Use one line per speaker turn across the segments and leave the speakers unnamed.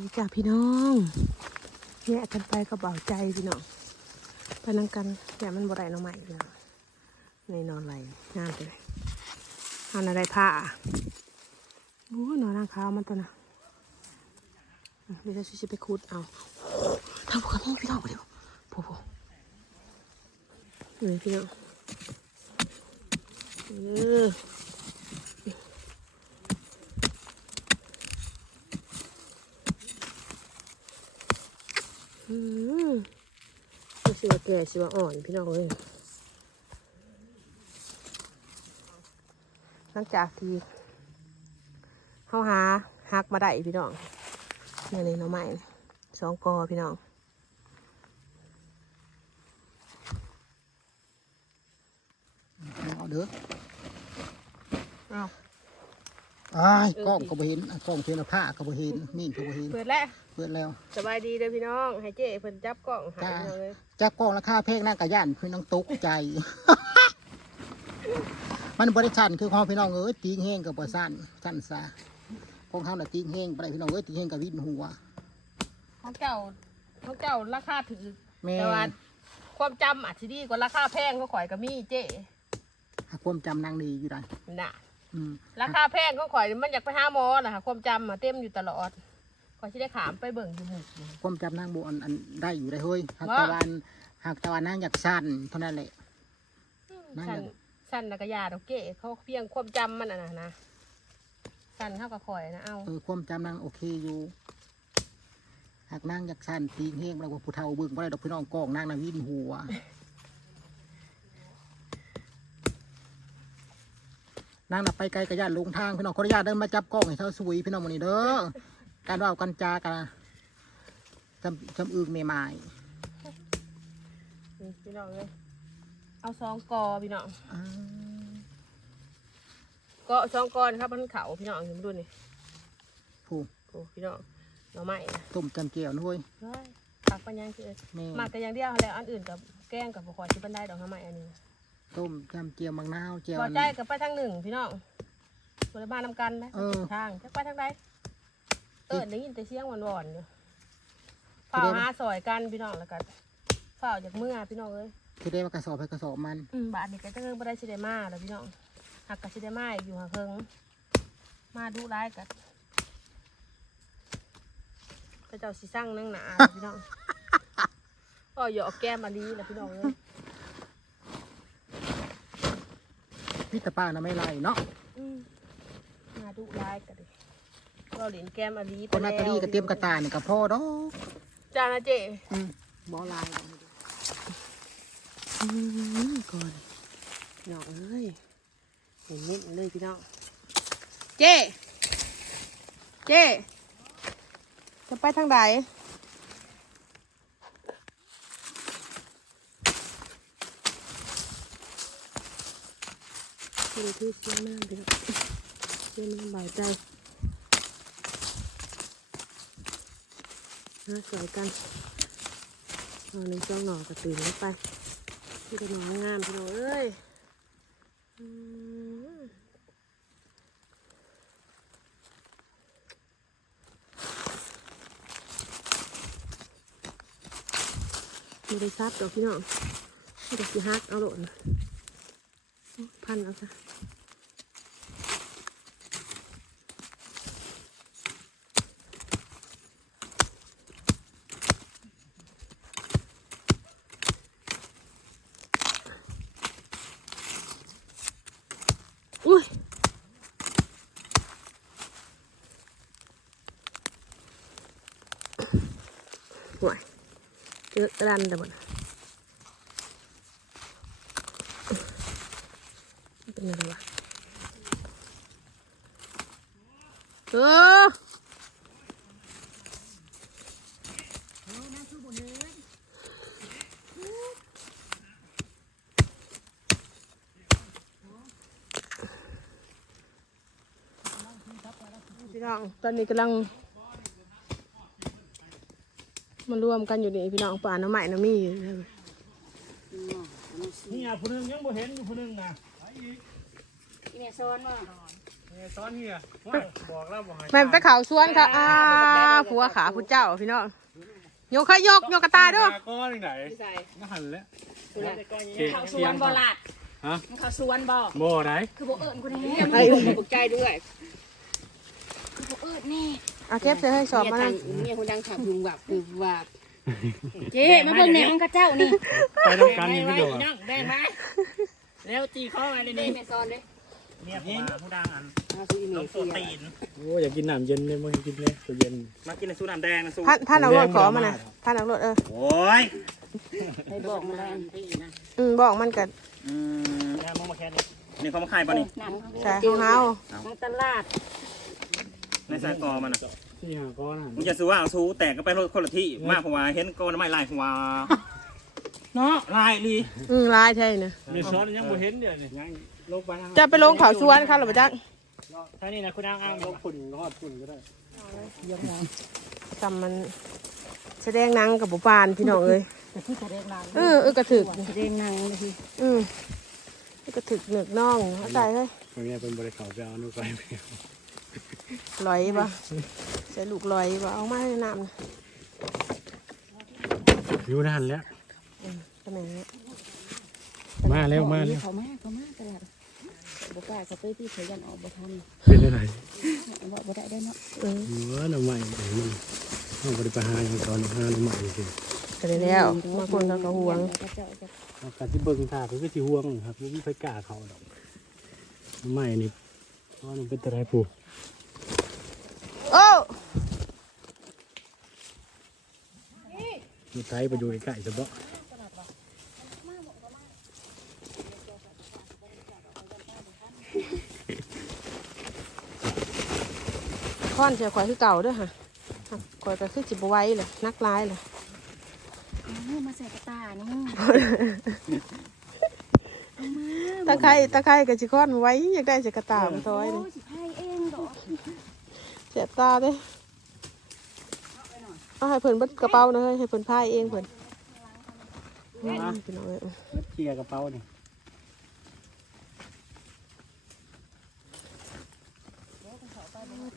นี่จ้าพี่น้องแยกกันไปกระเบาใจพี่น้องไปนั่งกันแต่มันบ่ได้น้องใหม่พี่น้องในนอนไหลงามเลยนอนอะไรผ้าโอ้นอนนางขาวมันตัวน่ะเดี๋ยวจะชิไปคุดเอาทำพวกนี้พี่น้องไปเดี๋ยวโผล่นี่พี่น้องเออมไม่ สิว่าแก่สิว่าอ่อนพี่น้องเลยหลังจากที่เขาหาหักมาได้พี่น้องเนี่ยนี่หน้องใหม่สองกอพี่น้อง
เอาเด้อ
อ้าว
อ้ายกล้องก็บ่เห็นอะกล้องเทนผ้าก็บ่เห็นมีดก็บ่เห็น
เปิดแล้ว
เปิดแล้ว
สบายดีเด้อพี่น้องให้เจ๊เพิ่นจับกล้องใหาย
จ้า
พี่น้องเลย
จากกล้องราคาแพงนั่นก็ย่านพี่น้องตกใจ มันบ่ได้สั่นคือของพี่น้องเอ้ยตีงแห้งก็บ่สั่นสั่นซะของเฮาน่ะตีงแห้งบ่ได้พี่น้องเอ้ยตีงแห้งก็วิ่นหัว
ของเจ้าของเจ้าราคาถือ
แม่
แต่ว่าความจำอาจจะดีกว่าราคาแพงก็ข่อยก็มีเจ๊
ความจำนางดีอยู่ได้
น่ะ
อืม
ราคาแพงก็ข่อยมันอยากไปหาหมอนะคะความจำอะเต็มอยู่ตลอดข่อยที่ได้ขามไปเบิ่งอยู่หมู่นี่
ความจำนางบ่อันอันได้อยู่ได้เฮ้ยหาก
ว่า
ตะวันหากตะวันนางอยากสั่นเท่านั้นแหละนั่น
สั้น
น่ะ
สั้นนักยาดอกเก๋เขาเพียงความจำมันอะนะนะสั้นเท่ากับข่อยนะเอา
เออความจำนางโอเคอยู่หากนางอยากสั่นตีงแห้งแล้วว่าผู้เฒ่าเบิ่งบ่ได้ดอกพี่น้องกล้องนางน่ะวิ่นหัว นางน่ะไปไกลกระยานลงทางพี่น้องขออนุญาตเดินมาจับกล้องให้เท่าสวยพี่น้องวันนี้เด้อการว่ากันจากันจำจำอึกเมหมาย
นี่พี่น้องเลยเอาสองกอพี่น้อง
อ่า
ก็สองกอนครับมันเขาพี่น้องเห็นดูนี่
ผู้
โอ้พี่น้องหน่อไม้นะ
ต้มจำเจียวนุ้ย
เฮ้ยปักปัญญาคือ
แม่
หมักแต่อย่างเดียวแล้วอันอื่นกับแกงกับข่อยที่บันไดดอกหน่อไม้อันนี้นะ
ต้มจำเจียวมังนาวเจียว
พอ
อัน
ใจกับไปทางหนึ่งพี่น้องบริบาลนำกันนะ
เออ
ทางจะไปทางใดเออได้ยินแต่เสียงหวานๆอยู่
ที่
เฝ้า
ได้
หาซอยกันพี่น้องแล้วกันเฝ้าจากเมื่อพี่น้องเอ้ย
ที่ได้มากระสอบให้กระสอบมัน
อืมบาทนี่ก็จะเพิ่งบ่ได้ชิได้มาแล้วพี่น้องหักกับชิได้มาอีกอยู่หักเพิ่งมาดูร้ายกันพระเจ้าสิสร้างนั่งหนาพี่น้องก็หยอกแก้มมาลีนะพี่น้องเอ้ย
พิตาป้านะไม่ไรเนาะ
อืมมาดูร้ายกันดิเราเหรียญแก้มมาลีไป
คนนาตาลีกับเตรียมกระตายนี่กับพ่อดอก
จ้านะเจ
อืมบอลาย
อืมก่อนพี่น้องเอ้ยเห็นเน้นเลยพี่น้องเจ เจ จะไปทางใดเป็นที่เสียมากเลยวเสียมากบายใจน่าสวยกันเอาหนึ่งจ้องหน่อกระตื่นแล้ไปที่เป็นหมองามพี่น้องเอ้ยมไม่ได้ซับดอกพี่น้องไม่ได้สิฮักเอาหลดนพันเอาซะอุ้ยห่วยเจอก ระดันแต่บ่นเป็นอะไรวะเออพี่น้องตอนนี้กำลัง มารวมกันอยู่นี่พี่น้องป่าน้ำใหม่น้ำมีอยู่เลย
นี่อะผู้หนึงยังบ่เห็นอยู่ผู้หนึงนะ
อีเมซอนว่า
เอซ้อนเหี้ยว่าบอกแล้วบอกให้
แม่นไปเขาสวนค่ะอ่าผัวขาผู้เจ้าพี่น้องโยกขยกโยกกระตายเด้วย
ก้อนไหน
ใส่
มาหันแล้ว
เขาสวนบ่ลาด
ฮะ
เขาสวนบ่
บ่ไหน
คือบ่เอิญกูแน่
ไอ้
ตกใจด้วยคือบ่เอิญนี่
เอาเก็บเสื้อให้สอบมานะ
เมียคนดังขับลุงแบบคือว่าเจ๊มาเบิ่งแหนงกระเจ้านี่
ไปน้ำกันนี่ไม่โดน
นั่งได้ไหมแล้วตีข้ออะไรนี่แม่ซอนเลย
เนี่ยผมมาผู้ดังอัน
มาซื้ออีเม
น้
ล
องโปรตีน
โอ้อยากกินน้ำเย็นเลยมึงกินเลยตัวเย็น
มากินในซูน้ำแดงนะซู
ท่านท่านเอารถขอมานะท่านเอารถเออ
โอ้ย
ให้บอกมาแล้วพี่นะ
อืมบอกมันกัน
อืม
แค่มองมาแค่นี้
นี่เขามาขายป่ะนี่
หนัง
ใช่ของเฮา
หนังตลาด
ในสายกอมันอะ
ที่หาก้อน
มึงจะซื้อว่าเอาซูแตกก็ไปคนละที่มากเพราะว่าเห็นก้อนไม่ลายหัวเนาะลายลี
อืมลายใช่นะ
มีซ้อนยังบ่เห็นเดี๋ยวนี่ยังลงไป
จะไปลงเขาสวนค่ะหรือเปล่าจ๊ะ
ใช่นี่นะคุณอ้างอ้างลงฝุ่นรอดฝุ่นก็ได้
จำมันแสดงหนังกับบุปานพี่น้องเอ้ย
แต่ที่แสดงนาง
เออเออกระถึก
แสดงนางเลยพี่
อืมเออกระถึกเหนือกน่องเข้าใจเลย
ตรงนี้เป็นบริเขาไปเอานุไป
ลอยปะ ใส่ลูกลอยปะเอามาให้น้ำนะ
อยู่นานแล้ว
ทำไมเนี่ย
มาแล้วมาแล้ว
เขามาเขามาตลาดบ่กล้าเขาไปที่เขายันออกบ่ทัน
เป็นอะไร
บ่บ่ได้ได้เนาะ
เออ
หัวหน่อใหม่มันต้องบริปหาอย่างตอนหาหน่อใหม่สิ
ก็ได้แล้วบางคนเขาก็ห่วง
เอาการที่เบิ่งท่าเขาก็ที่ห่วงครับไม่ค่อยกล้าเขาดอกหน่อใหม่นี่เพราะมันเป็นตะไคร้ปลูก
โอ้
มีไทยไปดูใกล้ๆจะบ่
ค้อนเสียข่อยคือเก่าเด้วยค่ะอะข่อยก็คือจิบไหว้เลยนักร้ายเลย
มาใส่กระตาเนาะ
ตะไคร้ตะไคร้กับจิค้อนไว้อยากได้จะกระตามซอยนี่
สิพาย เองดอก
เสียบตาเด้อเอาให้เพิ่นเบิดกระเป๋านะเฮ้ยให้เพิ่นพายเองเพิ่นอืมพี่น้องเอ้ย
เคลียร์กระเป๋านี่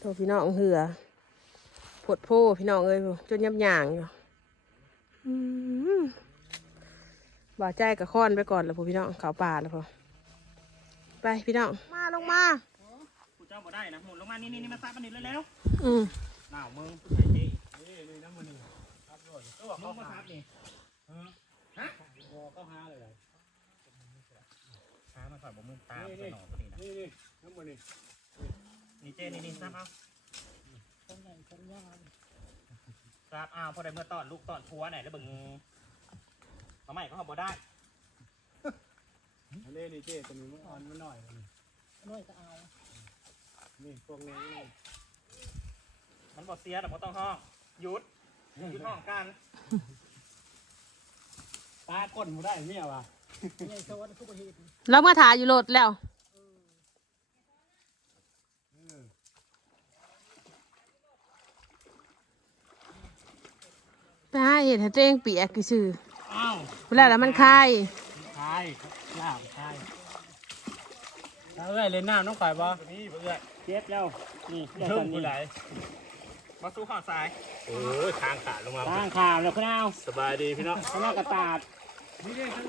โทรพี่น้องเหือปวดโพพี่น้องเอ้ยจนยับยางอยู่อืมบ่าใจกับค้อนไปก่อนแล้วพอพี่น้องเขาป่าแล้วพอไปพี่น้องมาลงมา
กูเจ้าบ่ได้นะหมุนลงมานี่นี่นี่มาซับมันนี่เร็ว
อืม
ๆหนาวมึงไอ้เจ๊มึงมาซับนี่
ก็หาเลย
ช้ามาก่อนบ่มึงตามไปหนอนตัวนี้นะ
นี่นี่น้ำมันนี่
นี่เจ๊นี่นี่ซับเอาซับเอาพอได้เมื่อตอนลูกตอนทัวไหนแล้วเบิ่งมาใหม่ก็เขาบ่ได้
อันนี้นี่เจ๊ตัวนี้มันอ่อนมันหน่อยนี่
น้อยก็เอา
นี่พวกนี้นี่
มันบ่เสียแต่บ่ต้องห้องหยุดหยุดห้องกัน
ตาก้นบ่ได้เมียว่ะ
เรามาถ่ายอยู่โหลดแล้วไปหาเห็ดให้ตัวเองเปียกกี่ซื่อ
อ้าว
เวลาแล้วมันคาย
คายลาบคายแล้วเอ้ยเล่นน้ำน้องข่อยบ่
นี่เพื่อน
เจ็บแล้ว นี่
เริ่มกูไหลมาสู้ข้อซ้าย โอ้ยทางขาดลงมา
ทางข่าวแล้วคุณเอา
สบายดีพี่น้อง
ข้างหน้ากระตาด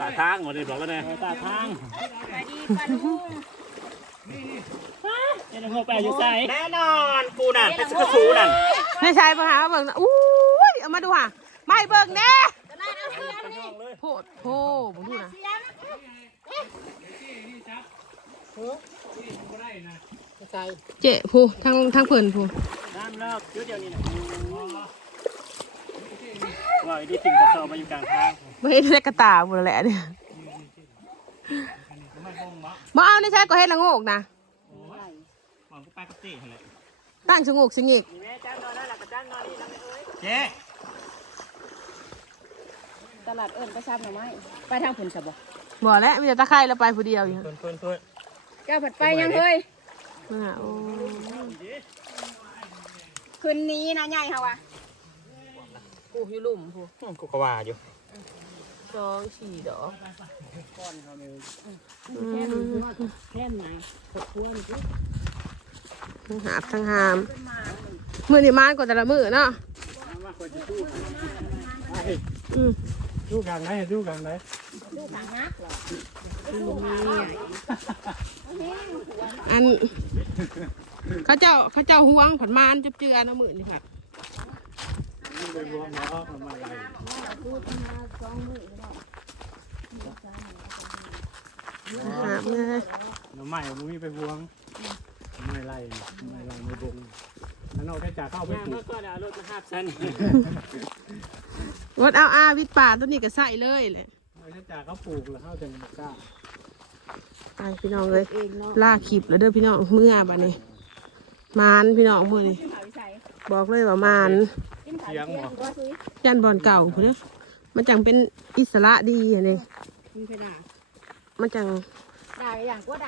ตาทางหมดเลยบอกแล้วนะ
เออตาทาง
สวัสดีป้าลุง
เจ้าหน้าแปลอยู่ใส่
แน่นอนกูน่ะเป็นกระสูนั่น
ไม่ใช่ปัญหามาเบิ่งนะอู้ยเอามาดูค่ะไม่เบิ่งแน่โพดโพผมดูนะ เจ๊พูทางทางเพิ่นพู
น้ำเลิกเดี๋ยวเดี๋ยวนี้นะว่าไอ้ที่ทิ้งกระสอบมาอยู่กลางทาง
ไม่เห็นได้กระตาหมดแหละเนี่ยมาเอานี่ใช่ก็เห็นละโงกนะ
มองกูไปกับเจ๊อะไร
ตั้งชะโงกชะงิก
แม่จ้างนอนนั่นแหละกระจ้างนอนนี่นะเอ้ย
เจ๊
ตลาดเอิญไปซ้ำหน่อไม้ไปทางผลสบ
บอกแล้วมีแต่ตะไคร้แล้วไปผู้เดียวอยู่
เพื่อนเพื่อนเพื่อน
เจ้าผัดไปยังเฮ้ย
นั่นน่ะโอ้
คืนนี้นะใหญ่ค่ะวะ
กูอยู่หลุมพู
กูก็ว่าอยู่
สองสี่ดอก
แค่นแค่นไหนขดทั่วนี่
ทั้งหาบทั้งหามมือนี่มานกว่าแต่ละมือเนาะ
มากกว่าจะสู้ไป
อืม
สู้กลางไหนสู้กลางไหน
อั นเขาเจ้าเขาเจ้าห่วงผันมานจุบเจือเนาะมือนี่ค่ะ
นี่เป็นรวมเนาะทำอะไร
หาบเลย
น้ำใหม่มุ้ยไปพวงไม่ไล่ไม่ไล่ไม่บงนั่นเอาแค่จ่าเข้าไปปลูก
ก็ดาวรถมาหับฉัน
วดเอาอาวิทย์ป่าตัวนี้ก็ใส่เลยเลย
เอาแค่จ่าเข้าปลูกแล้วเข้าจะกล้า
ไปพี่น้องเลยล่าขีบแล้วเด้อพี่น้องเมื่อบัดนี้มานพี่น้องมือนี่บอกเลยว่ามาน
เสียงหมอ
ยันบอลเก่าพุ่นเด้อมันจังเป็นอิสระดีอันนี้
มึงไปด่า
มันจัง
ด่าอย่างก็ด่า